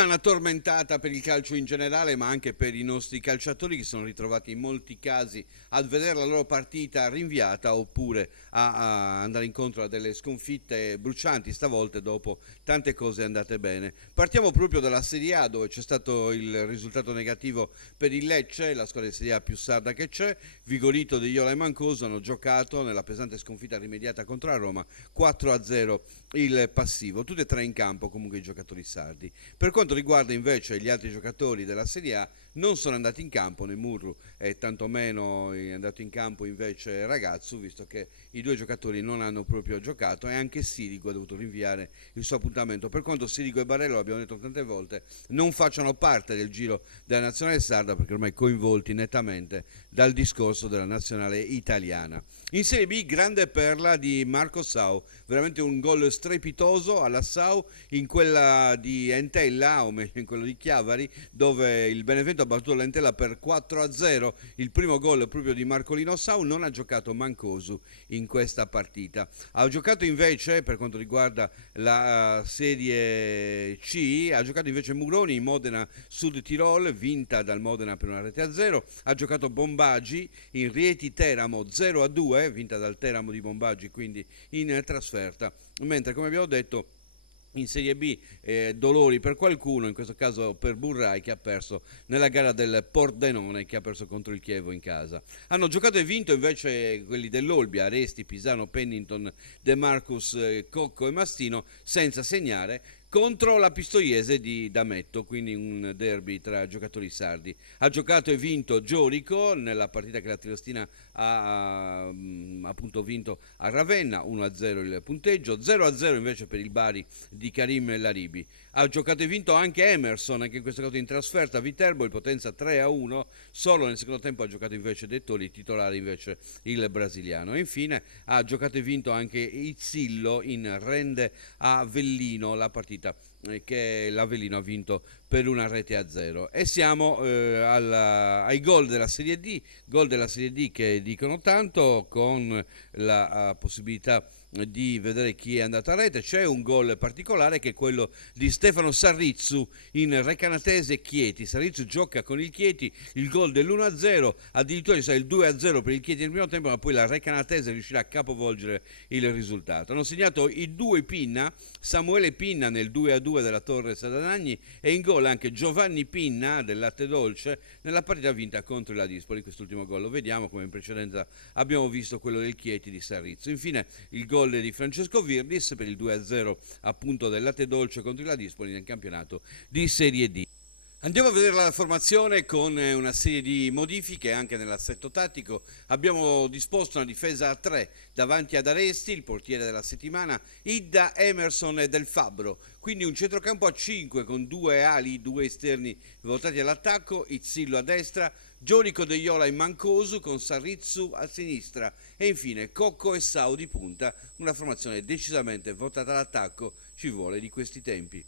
Settimana tormentata per il calcio in generale, ma anche per i nostri calciatori che sono ritrovati in molti casi a vedere la loro partita rinviata oppure a andare incontro a delle sconfitte brucianti stavolta dopo tante cose andate bene. Partiamo proprio dalla Serie A, dove c'è stato il risultato negativo per il Lecce, la squadra di Serie A più sarda che c'è. Vigorito, De Iola e Mancoso hanno giocato nella pesante sconfitta rimediata contro la Roma, 4-0 il passivo, tutti e tre in campo comunque i giocatori sardi. Per quanto riguarda invece gli altri giocatori della Serie A, non sono andati in campo né Murru e tantomeno è andato in campo invece Ragazzu, visto che i due giocatori non hanno proprio giocato, e anche Sirigu ha dovuto rinviare il suo appuntamento. Per quanto Sirigu e Barello, l'abbiamo detto tante volte, non facciano parte del giro della nazionale sarda, perché ormai coinvolti nettamente dal discorso della nazionale italiana. In Serie B, grande perla di Marco Sau, veramente un gol strepitoso alla Sau in quella di Entella, o meglio in quello di Chiavari, dove il Benevento ha battuto l'Entella per 4-0. Il primo gol proprio di Marcolino Sau. Non ha giocato Mancosu in questa partita. Ha giocato invece, per quanto riguarda la Serie C, ha giocato invece Muroni in Modena Sud Tirol, vinta dal Modena per 1-0. Ha giocato Bombaggi in Rieti Teramo 0-2, vinta dal Teramo di Bombaggi, quindi in trasferta. Mentre, come abbiamo detto, in Serie B dolori per qualcuno, in questo caso per Burrai, che ha perso nella gara del Pordenone, che ha perso contro il Chievo in casa. Hanno giocato e vinto invece quelli dell'Olbia, Aresti, Pisano, Pennington, De Marcus, Cocco e Mastino, senza segnare, contro la Pistoiese di Dametto, quindi un derby tra giocatori sardi. Ha giocato e vinto Giorico nella partita che la Triestina ha appunto vinto a Ravenna, 1-0 il punteggio, 0-0 invece per il Bari di Karim Laribi. Ha giocato e vinto anche Emerson, anche in questo caso in trasferta a Viterbo, il Potenza 3-1, solo nel secondo tempo ha giocato invece Dettoli, titolare invece il brasiliano. E infine ha giocato e vinto anche Izzillo in Rende a Vellino, la partita che l'Avellino ha vinto per 1-0. E siamo ai gol della Serie D che dicono tanto, con la possibilità di vedere chi è andato a rete. C'è un gol particolare che è quello di Stefano Sarrizzu in Recanatese Chieti. Sarrizzu gioca con il Chieti, il gol dell'1-0, addirittura ci sarà il 2-0 per il Chieti nel primo tempo, ma poi la Recanatese riuscirà a capovolgere il risultato. Hanno segnato i due Pinna, Samuele Pinna nel 2-2 della Torre Sadanagni, e in gol anche Giovanni Pinna del Latte Dolce nella partita vinta contro la Dispoli. Quest'ultimo gol lo vediamo, come in precedenza abbiamo visto quello del Chieti di Sarrizzu. Infine il gol di Francesco Virdis per il 2-0 appunto del Latte Dolce contro la Dispoli nel campionato di Serie D. Andiamo a vedere la formazione con una serie di modifiche anche nell'assetto tattico. Abbiamo disposto una difesa a 3 davanti ad Aresti, il portiere della settimana, Idda, Emerson e Del Fabbro. Quindi un centrocampo a 5 con 2 ali, 2 esterni votati all'attacco, Izzillo a destra, Giorico, De Iola e Mancosu con Sarrizzu a sinistra e infine Cocco e Sau di punta. Una formazione decisamente votata all'attacco, ci vuole di questi tempi.